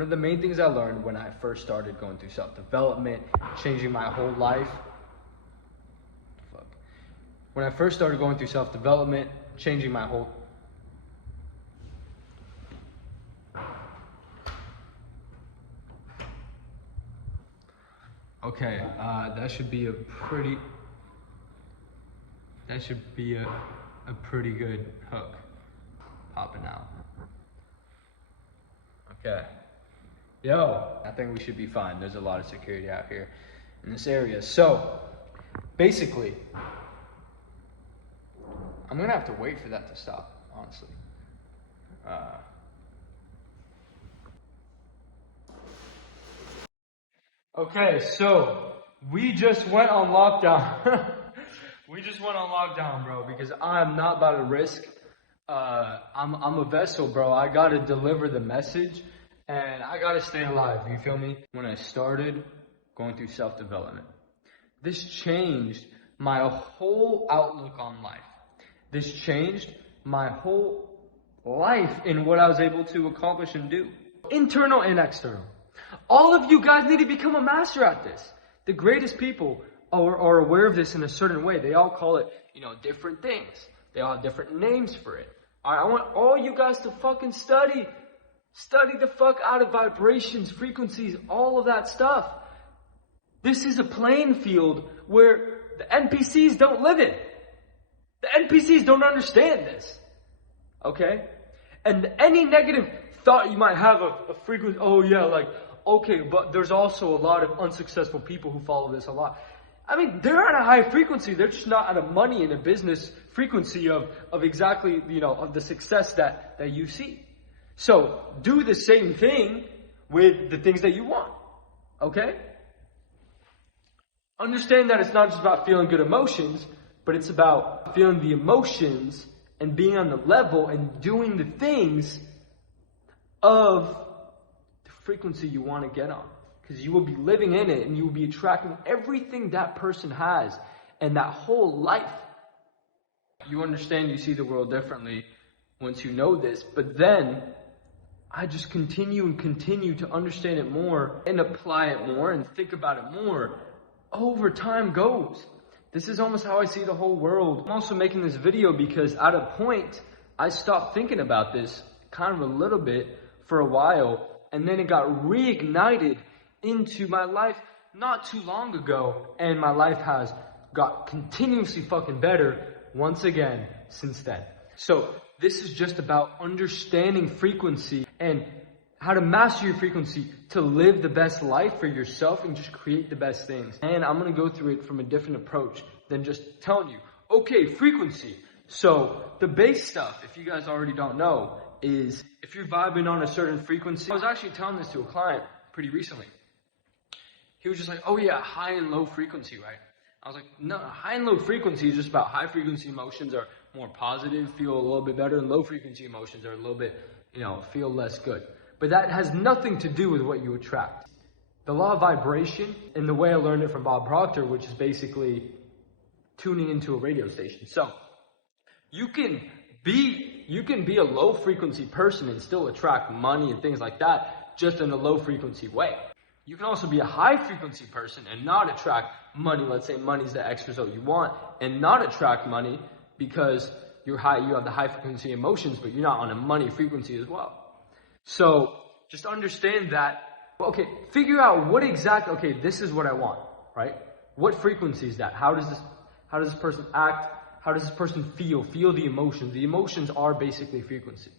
One of the main things I learned when I first started going through self-development, changing my whole life. When I first started going through self-development, changing my whole... Okay, that should be a pretty good hook popping out. Okay. Yo, I think we should be fine. There's a lot of security out here in this area. So, basically, I'm gonna have to wait for that to stop, honestly. Okay, so we just went on lockdown. We just went on lockdown, bro, because I'm not about to risk. I'm a vessel, bro. I gotta deliver the message, and I gotta stay alive. You feel me? When I started going through self-development, this changed my whole outlook on life. This changed my whole life in what I was able to accomplish and do, internal and external. All of you guys need to become a master at this. The greatest people are aware of this in a certain way. They all call it, different things. They all have different names for it. All right, I want all you guys to fucking study. Study the fuck out of vibrations, frequencies, all of that stuff. This is a playing field where the NPCs don't live in. The NPCs don't understand this. Okay? And any negative thought you might have of a frequency, okay, but there's also a lot of unsuccessful people who follow this a lot. I mean, they're at a high frequency. They're just not at a money and a business frequency of exactly, of the success that you see. So do the same thing with the things that you want. Okay? Understand that it's not just about feeling good emotions, but it's about feeling the emotions and being on the level and doing the things of the frequency you want to get on. Because you will be living in it and you will be attracting everything that person has and that whole life. You understand, you see the world differently once you know this. But then I just continue to understand it more and apply it more and think about it more. Over time goes. This is almost how I see the whole world. I'm also making this video because at a point I stopped thinking about this kind of a little bit for a while, and then it got reignited into my life not too long ago, and my life has got continuously fucking better once again since then. So this is just about understanding frequency and how to master your frequency to live the best life for yourself and just create the best things. And I'm going to go through it from a different approach than just telling you, okay, frequency. So the base stuff, if you guys already don't know, is if you're vibing on a certain frequency. I was actually telling this to a client pretty recently. He was just like, oh yeah, high and low frequency, right? I was like, no, high and low frequency is just about high frequency emotions are more positive, feel a little bit better, and low frequency emotions are a little bit, feel less good. But that has nothing to do with what you attract. The law of vibration, and the way I learned it from Bob Proctor, which is basically tuning into a radio station. So you can be a low frequency person and still attract money and things like that, just in a low frequency way. You can also be a high frequency person and not attract money. Let's say money's the X result you want, and not attract money because you have the high frequency emotions, but you're not on a money frequency as well. So just understand that, okay, figure out okay, this is what I want, right? What frequency is that? How does this person act? How does this person feel? Feel the emotions. The emotions are basically frequency,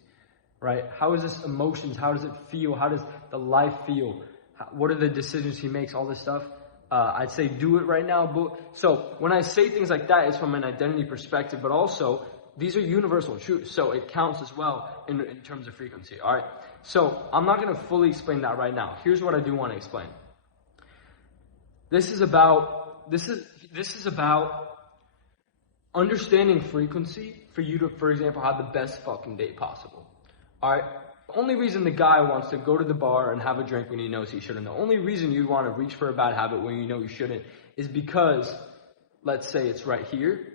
right? How is this emotions? How does it feel? How does the life feel? What are the decisions he makes? All this stuff. I'd say do it right now. So when I say things like that, it's from an identity perspective, but also these are universal truths. So it counts as well in terms of frequency. All right. So I'm not going to fully explain that right now. Here's what I do want to explain. This is about understanding frequency for you to, for example, have the best fucking date possible. All right. The only reason the guy wants to go to the bar and have a drink when he knows he shouldn't, the only reason you want to reach for a bad habit when you know you shouldn't, is because, let's say it's right here,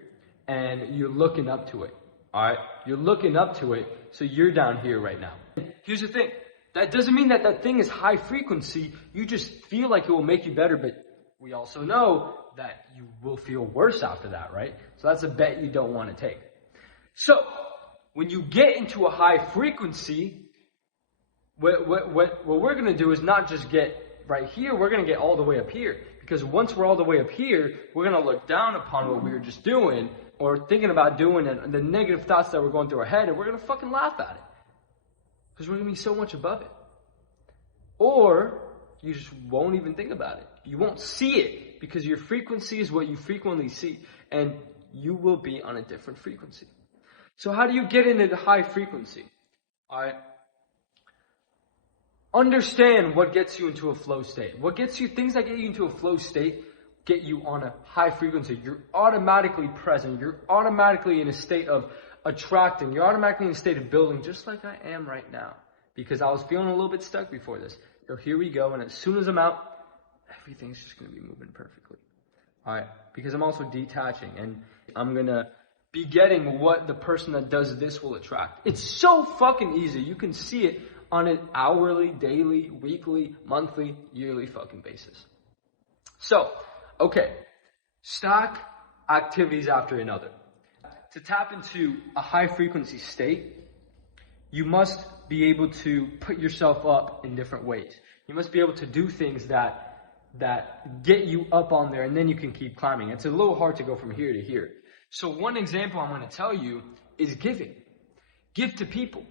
and you're looking up to it. All right? You're looking up to it, so you're down here right now. Here's the thing. That doesn't mean that that thing is high frequency. You just feel like it will make you better, but we also know that you will feel worse after that, right? So that's a bet you don't want to take. So when you get into a high frequency, what we're going to do is not just get right here, we're going to get all the way up here. Because once we're all the way up here, we're going to look down upon what we were just doing or thinking about doing and the negative thoughts that were going through our head, and we're going to fucking laugh at it. Because we're going to be so much above it. Or you just won't even think about it. You won't see it because your frequency is what you frequently see. And you will be on a different frequency. So how do you get into the high frequency? Alright. Understand what gets you into a flow state. Things that get you into a flow state get you on a high frequency. You're automatically present. You're automatically in a state of attracting. You're automatically in a state of building, just like I am right now. Because I was feeling a little bit stuck before this. So here we go, and as soon as I'm out, everything's just going to be moving perfectly. Alright, because I'm also detaching, and I'm going to be getting what the person that does this will attract. It's so fucking easy. You can see it on an hourly, daily, weekly, monthly, yearly fucking basis. So, okay, stack activities after another. To tap into a high frequency state, you must be able to put yourself up in different ways. You must be able to do things that get you up on there, and then you can keep climbing. It's a little hard to go from here to here. So one example I'm going to tell you is giving. Give to people.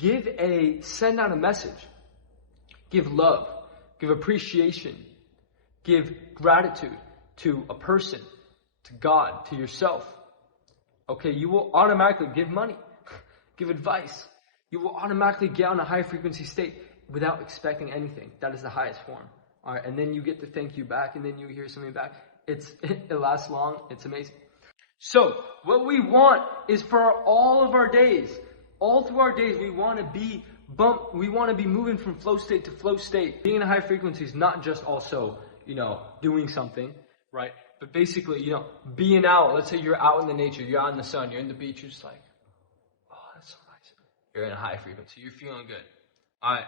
Send out a message. Give love. Give appreciation. Give gratitude to a person, to God, to yourself. Okay, you will automatically give money. Give advice. You will automatically get on a high frequency state without expecting anything. That is the highest form. All right, and then you get to thank you back, and then you hear something back. It lasts long. It's amazing. So what we want is for all of our days, all through our days, we want to be moving from flow state to flow state. Being in a high frequency is not just also, doing something, right? But basically, being out. Let's say you're out in the nature, you're out in the sun, you're in the beach, you're just like, oh, that's so nice. You're in a high frequency, you're feeling good. All right.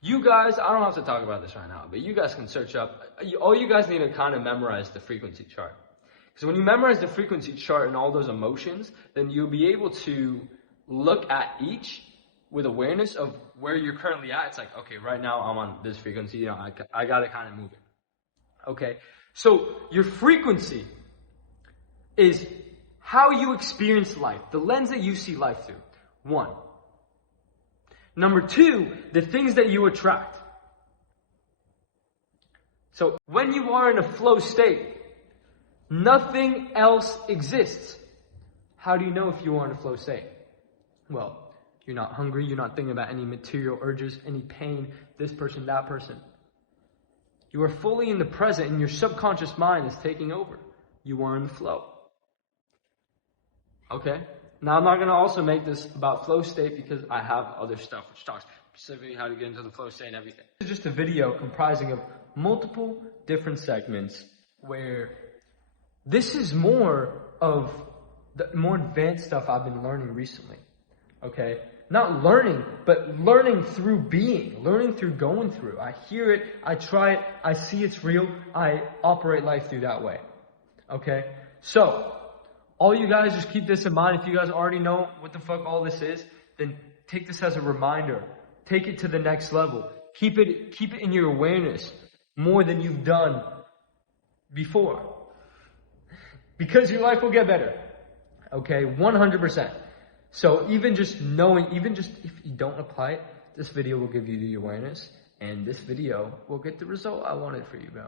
You guys, I don't have to talk about this right now, but you guys can search up. All you guys need to kind of memorize the frequency chart. Because when you memorize the frequency chart and all those emotions, then you'll be able to look at each with awareness of where you're currently at. It's like, okay, right now I'm on this frequency. I got to kind of move it. Okay, so your frequency is how you experience life, the lens that you see life through. 1. Number 2, the things that you attract. So when you are in a flow state, nothing else exists. How do you know if you are in a flow state? Well, you're not hungry, you're not thinking about any material urges, any pain, this person, that person. You are fully in the present, and your subconscious mind is taking over. You are in the flow. Okay? Now, I'm not going to also make this about flow state because I have other stuff which talks specifically how to get into the flow state and everything. This is just a video comprising of multiple different segments where this is more of the more advanced stuff I've been learning recently. Okay? Not learning, but learning through being, learning through going through. I hear it, I try it, I see it's real, I operate life through that way. Okay? So, all you guys just keep this in mind. If you guys already know what the fuck all this is, then take this as a reminder. Take it to the next level. Keep it in your awareness more than you've done before. Because your life will get better. Okay? 100%. So even just knowing, even just if you don't apply it, this video will give you the awareness, and this video will get the result I wanted for you, bro.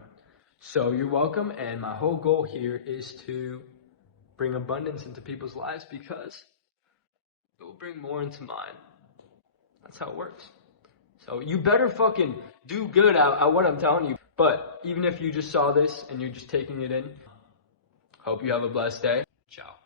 So you're welcome, and my whole goal here is to bring abundance into people's lives because it will bring more into mine. That's how it works. So you better fucking do good at what I'm telling you. But even if you just saw this and you're just taking it in, hope you have a blessed day. Ciao.